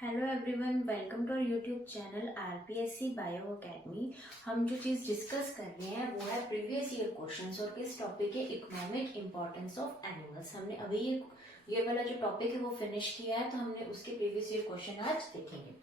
Hello everyone, welcome to YouTube channel RPSC bio academy. हम जो चीज़ discuss कर रहे हैं वो है प्रीवियस ईयर क्वेश्चंस और किस टॉपिक है इकोनॉमिक इंपॉर्टेंस ऑफ एनिमल्स। हमने अभी ये वाला जो टॉपिक है वो फिनिश किया है, तो हमने उसके प्रीवियस ईयर क्वेश्चन आज देखेंगे।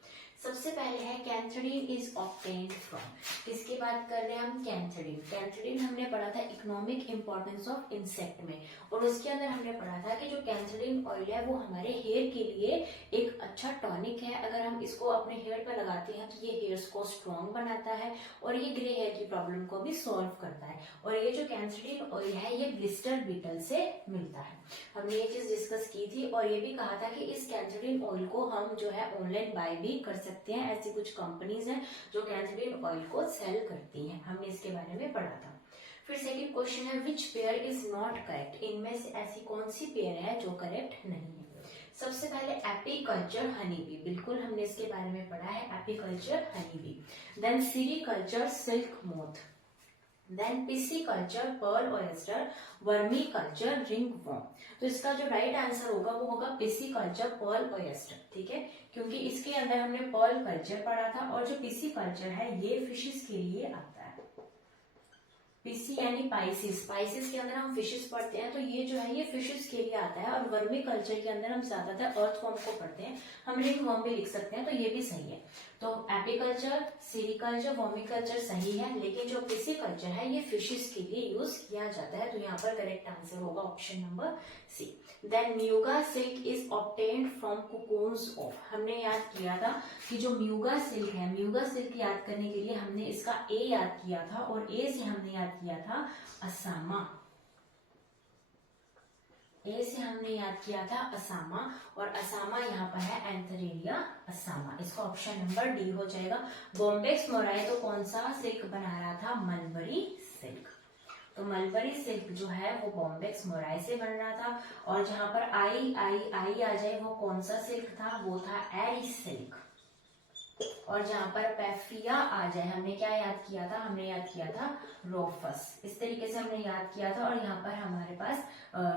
सबसे पहले है कैंथरीन इज ऑब्टेन्ड फ्रॉम। किसकी बात कर रहे हैं हम? कैंथरीन। कैंथरीन हमने पढ़ा था इकोनॉमिक इंपॉर्टेंस ऑफ इंसेक्ट में, और उसके अंदर हमने पढ़ा था कि जो कैंथरीन ऑयल है वो हमारे हेयर के लिए एक अच्छा टॉनिक है। अगर हम इसको अपने हेयर पर लगाते हैं तो ये हेयर्स को स्ट्रॉन्ग बनाता है और ये ग्रे हेयर की प्रॉब्लम को भी सॉल्व करता है। और ये जो कैंथरीन ऑयल है ये ब्लिस्टर बीटल से मिलता है। हमने ये चीज डिस्कस की थी और ये भी कहा था कि इस कैंथरीन ऑयल को हम जो है ऑनलाइन बाय भी कर सकते हैं। ऐसी कुछ कंपनीज हैं जो कैंथरीन ऑयल को सेल करती हैं, हमने इसके बारे में पढ़ा था। फिर सेकंड क्वेश्चन है which pair is not correct. इनमें से ऐसी कौन सी पेयर है जो करेक्ट नहीं है? सबसे पहले एपीकल्चर हनी बी, बिल्कुल हमने इसके बारे में पढ़ा है, apiculture honey bee. Then sericulture silk moth, then pisciculture pearl oyster, vermiculture ringworm. तो इसका जो राइट आंसर होगा वो होगा पिसिकल्चर पर्ल ऑयस्टर, ठीक है, क्योंकि इसके अंदर हमने पर्ल कल्चर पढ़ा था और जो पिसिकल्चर है ये फिशेस के लिए आता है। पिसी यानी पाइसिस, पाइसिस के अंदर हम फिशेस पढ़ते हैं, तो ये जो है ये फिशेस के लिए आता है। और वर्मी कल्चर के अंदर हम ज्यादातर अर्थ फॉर्म को पढ़ते हैं, हम रिंग वर्म भी लिख सकते हैं, तो ये भी सही है। तो एपीकल्चर, सीरीकल्चर, वर्मिकल्चर सही है, लेकिन जो पिसिकल्चर है ये फिशेस के लिए यूज किया जाता है, तो यहाँ पर करेक्ट आंसर होगा option number C. Then muga silk is obtained from cocoons of. हमने याद किया था कि जो म्यूगा सिल्क है, म्यूगा सिल्क याद करने के लिए हमने इसका ए याद किया था और ए से हमने याद किया था असामा। ए से हमने याद किया था असामा, और असामा यहाँ पर है एंथरेरिया असामा। इसका ऑप्शन नंबर डी हो जाएगा। बॉम्बेक्स मोराई तो कौन सा सिल्क बना रहा था? Mulberry silk. तो मलबरी सिल्क जो है वो बॉम्बेक्स मोराई से बन रहा था। और जहां पर आई आई आई आ जाए वो कौन सा सिल्क था? वो था एरी सिल्क। और जहां पर पैफिया आ जाए, हमने क्या याद किया था? हमने याद किया था रोफस। इस तरीके से हमने याद किया था। और यहाँ पर हमारे पास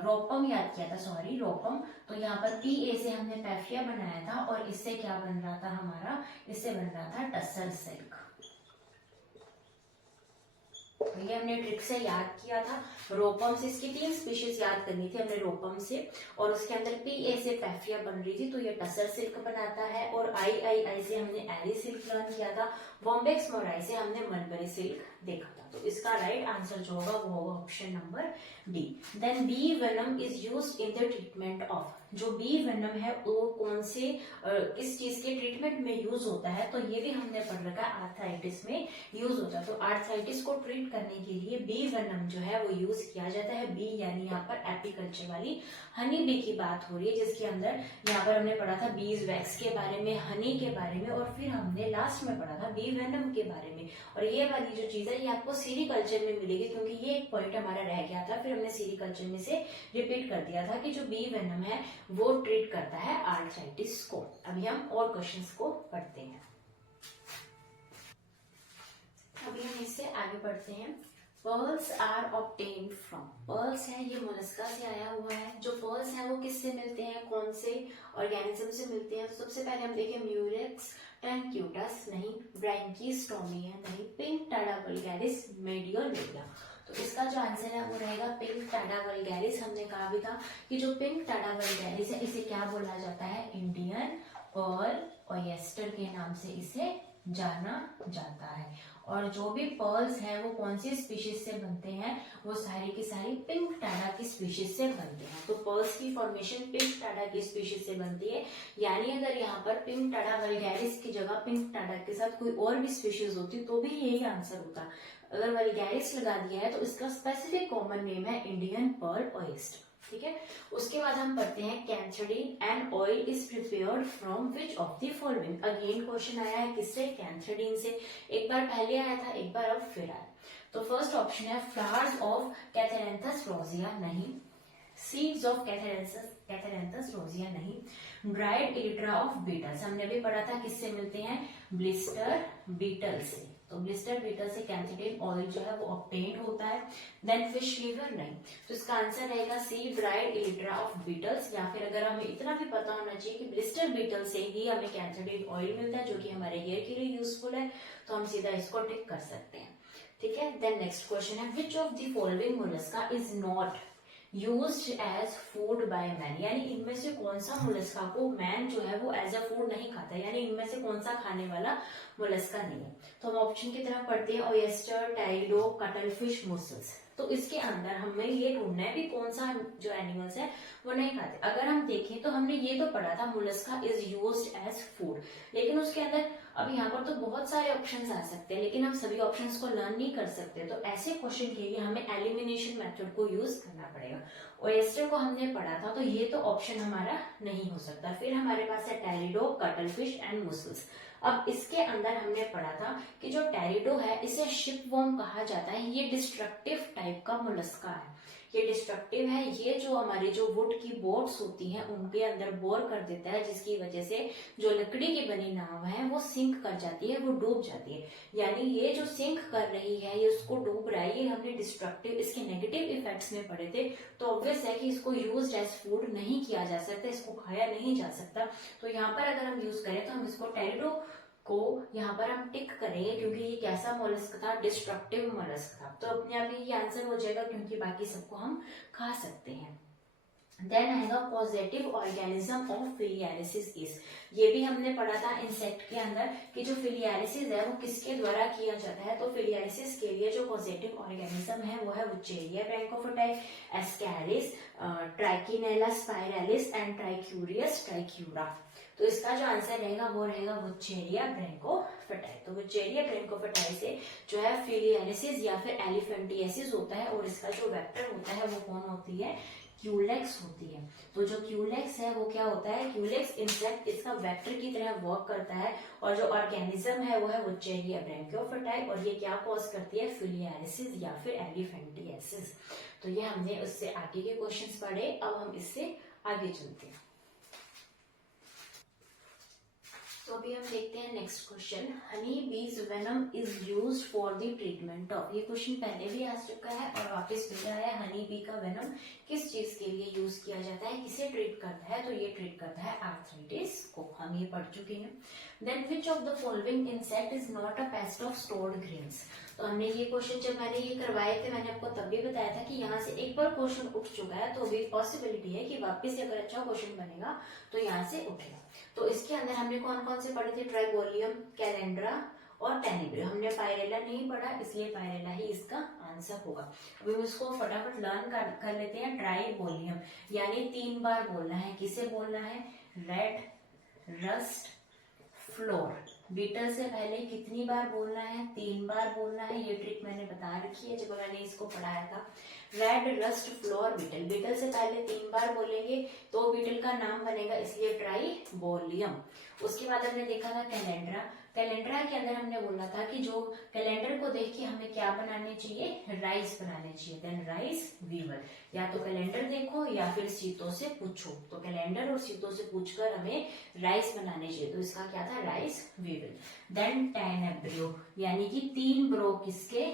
रोपम याद किया था, सॉरी रोपम। तो यहाँ पर पी ए से हमने पैफिया बनाया था, और इससे क्या बन रहा था हमारा? इससे बन रहा था टसर सिल्क। तो ये हमने ट्रिक से याद किया था। रोपम से इसकी 3 स्पीशीज याद करनी थी हमने रोपम से, और उसके अंदर पी ए से पैफिया बन रही थी, तो ये टसर सिल्क बनाता है। और आई आई आई से हमने एरी सिल्क लर्न किया था। बॉम्बेक्स मोराई से हमने मलबरी सिल्क देखा था। तो इसका राइट आंसर जो होगा वो होगा option number D. Then bee venom is used in the treatment of. जो बी वेनम है वो कौन से किस चीज के ट्रीटमेंट में यूज होता है? तो ये भी हमने पढ़ रखा है, आर्थराइटिस में यूज होता है। तो आर्थराइटिस को ट्रीट करने के लिए बी वेनम जो है वो यूज किया जाता है। बी यानी यहाँ पर एपीकल्चर वाली हनी बी की बात हो रही है, जिसके अंदर यहाँ पर हमने पढ़ा था बीज वैक्स के बारे में, हनी के बारे में, और फिर हमने लास्ट में पढ़ा था बी वेनम के बारे में। और ये वाली जो चीज है ये आपको सीरीकल्चर में मिलेगी, क्योंकि ये एक पॉइंट हमारा रह गया था, फिर हमने सीरीकल्चर में से रिपीट कर दिया था कि जो बी वेनम है वो ट्रीट करता है आर्थराइटिस को। अभी हम और क्वेश्चंस को पढ़ते हैं। अभी हम इससे आगे बढ़ते हैं। Pearls are obtained from. Pearls है ये मोलस्का से आया हुआ है। जो पर्ल्स है वो किससे मिलते हैं? कौन से ऑर्गेनिज्म से मिलते हैं? तो सबसे पहले हम देखें म्यूरेक्स टेंक्यूटस नहीं, ब्रैंकिस्टोमिया नहीं, पिंक टाडा वल्गैरिस, मेडियोलेरिया। तो इसका जो आंसर है वो रहेगा पिंक टाडा वल्गैरिस। हमने कहा भी था कि जो पिंक टाडा वल्गैरिस है इसे क्या बोला जाता है? इंडियन पर्ल ऑयस्टर के नाम से इसे जाना जाता है। और जो भी पर्ल्स हैं वो कौन सी स्पीशीज से बनते हैं? वो सारी की सारी पिंक टाडा की स्पीशीज से बनते हैं। तो पर्ल्स की फॉर्मेशन पिंक टाडा की स्पीशीज से बनती है। यानी अगर यहाँ पर पिंक टाडा वल्गैरिस की जगह पिंक टाडा के साथ कोई और भी स्पीशीज होती तो भी यही आंसर होता। अगर वल्गैरिस लगा दिया है तो इसका स्पेसिफिक कॉमन नेम है इंडियन पर्ल ऑयस्टर, ठीक है। उसके बाद हम पढ़ते हैं cantharidin and oil is prepared from which of the following. Again question आया है किससे? कैंथ्रेडीन से। एक बार पहले आया था, एक बार अब फिर आया। तो फर्स्ट ऑप्शन है फ्लावर्स ऑफ कैथेरेंथस रोजिया नहीं, सीड्स ऑफ कैथेरेंथस रोजिया नहीं, ड्राइड इलिट्रा ऑफ बीटल्स। हमने भी पढ़ा था किससे मिलते हैं? ब्लिस्टर बीटल से, तो ब्लिस्टर बीटल से कैंथेड्रिन ऑयल जो है वो ऑब्टेन्ड होता है, देन फिश लीवर नहीं। तो इसका आंसर रहेगा सी, ड्राइड इलिट्रा ऑफ बीटल्स। या फिर अगर हमें इतना भी पता होना चाहिए कि ब्लिस्टर बीटल से ही हमें कैंथेड्रिन ऑयल मिलता है, जो कि हमारे हेयर के लिए यूजफुल है, तो हम सीधा इसको टिक कर सकते हैं। ठीक है, देन नेक्स्ट क्वेश्चन है which of the following mollusca is not used as food by man, यानी इनमें से कौन सा मोलस्का को मैन जो है वो एज अ फूड नहीं खाता, यानी इनमें से कौन सा खाने वाला मोलस्का नहीं है। तो हम ऑप्शन की तरफ पढ़ते हैं, ओयस्टर, टाइडो, कटलफिश, मुसल्स। तो इसके अंदर हमें ये ढूंढना है भी कौन सा जो एनिमल्स है वो नहीं खाते। अगर हम देखें तो हमने ये तो पढ़ा था mollusca is used as food, लेकिन उसके अंदर अब यहाँ पर तो बहुत सारे ऑप्शंस आ सकते हैं, लेकिन हम सभी ऑप्शंस को लर्न नहीं कर सकते। तो ऐसे क्वेश्चन के लिए हमें एलिमिनेशन मेथड को यूज करना पड़ेगा। ओयस्टर को हमने पढ़ा था, तो ये तो ऑप्शन हमारा नहीं हो सकता। फिर हमारे पास है टेरिडो, कटलफिश एंड मुसल्स। अब इसके अंदर हमने पढ़ा था कि जो टेरिडो है इसे शिपवर्म कहा जाता है, ये डिस्ट्रक्टिव टाइप का मोलस्का है, ये डिस्ट्रक्टिव है। ये जो हमारी जो वुड की बोट्स होती हैं उनके अंदर बोर कर देता है, जिसकी वजह से जो लकड़ी की बनी नाव है वो सिंक कर जाती है, वो डूब जाती है। यानी ये जो सिंक कर रही है, ये उसको डूब रहा है, ये हमने डिस्ट्रक्टिव इसके नेगेटिव इफेक्ट्स में पढ़े थे। तो ऑब्वियस है कि इसको यूज एज फूड नहीं किया जा सकता, इसको खाया नहीं जा सकता। तो यहाँ पर अगर हम यूज करें तो हम इसको टेरिडो को यहाँ पर हम टिक करेंगे, क्योंकि ये कैसा मोलस्क था, डिस्ट्रक्टिव मोलस्क था। तो अपने आप ही ये आंसर हो जाएगा, क्योंकि बाकी सबको हम खा सकते हैं। देन आएगा पॉजिटिव ऑर्गेनिज्म ऑफ फिलियारिसिस इज, ये भी हमने पढ़ा था इंसेक्ट के अंदर कि जो फिलियारिसिस है वो किसके द्वारा किया जाता है। तो फिलियारिसिस के लिए जो पॉजिटिव ऑर्गेनिज्म है वो है वुचेरिया ब्रैंकोफोटाई, एस्कैरिस, ट्राइकिनेला स्पाइरालिस एंड ट्राइक्यूरियस ट्राइक्यूरा। तो इसका जो आंसर रहेगा वो रहेगा वुचेरिया ब्रैंकोफोटाई। तो वुचेरिया ब्रैंकोफोटाई से जो है फिलियारिसिस या फिर एलिफेंटियासिस होता है, और इसका जो वेक्टर होता है वो कौन होती है, क्यूलेक्स होती है। तो जो क्यूलेक्स है वो क्या होता है, क्यूलेक्स इंसेक्ट इसका वेक्टर की तरह वर्क करता है, और जो ऑर्गेनिज्म है वो है वुचेरिया ब्रैंकोफोटाई, और ये क्या कॉज करती है, फिलियारिसिस या फिर एलिफेंटियासिस। तो ये हमने उससे आगे के क्वेश्चंस पढ़े, अब हम इससे आगे चलते हैं। तो अभी हम देखते हैं नेक्स्ट क्वेश्चन, हनी बीज venom is used for the treatment of. ये क्वेश्चन पहले भी आ चुका है और वापस मिल रहा है, हनी बी का वेनम किस चीज के लिए यूज किया जाता है, किसे ट्रीट करता है, तो ये ट्रीट करता है आर्थराइटिस को, हम ये पढ़ चुके हैं। Then which of the following insect is not a pest of stored grains. तो हमने ये क्वेश्चन जब मैंने ये करवाए थे, मैंने आपको तब भी बताया था कि यहाँ से एक बार क्वेश्चन उठ चुका है, तो अभी पॉसिबिलिटी है कि वापस से अगर अच्छा क्वेश्चन बनेगा तो यहाँ से उठेगा। तो इसके अंदर हमने कौन कौन से पढ़े थे, ट्राइगोलियम, कैलेंड्रा और टेनिब्रियम। हमने पायरेला नहीं पढ़ा, इसलिए पायरेला ही इसका आंसर होगा। अभी हम इसको फटाफट लर्न कर लेते हैं। ट्राइगोलियम यानी 3 बार बोलना है, किसे बोलना है, रेड, रस्ट, फ्लोर। बीटल से पहले कितनी बार बोलना है, 3 बार बोलना है। ये ट्रिक मैंने बता रखी है जब मैंने इसको पढ़ाया था। Red, rust, flour, beetle, beetle से पहले 3 बार बोलेंगे तो बीटल का नाम बनेगा, इसलिए ट्राइगोलियम। उसके बाद हमने देखा था कैलेंड्रा। कैलेंड्रा के अंदर हमने बोला था कि जो कैलेंडर को देख के हमें क्या बनाने चाहिए, राइस बनाने चाहिए। देन राइस वीवर, या तो कैलेंडर देखो या फिर सीतों से पूछो। तो कैलेंडर और सीतों से पूछकर हमें राइस बनाने चाहिए, तो इसका क्या था, राइस वीवर। देन टेनेब्रियो यानी कि 3 ब्रो किसके,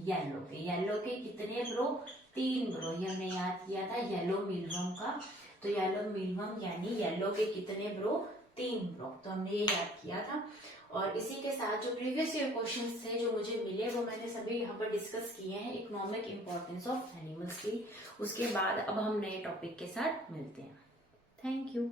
येलो के। येलो के कितने ब्रो, 3 ब्रो। ये हमने याद किया था येलो मीलवर्म का। तो येलो मीलवर्म यानी येलो के कितने ब्रो, 3 ब्रो। तो हमने ये याद किया था। और इसी के साथ जो प्रीवियस ईयर क्वेश्चंस थे जो मुझे मिले वो मैंने सभी यहाँ पर डिस्कस किए हैं, इकोनॉमिक इंपॉर्टेंस ऑफ एनिमल्स की। उसके बाद अब हम नए टॉपिक के साथ मिलते हैं। Thank you.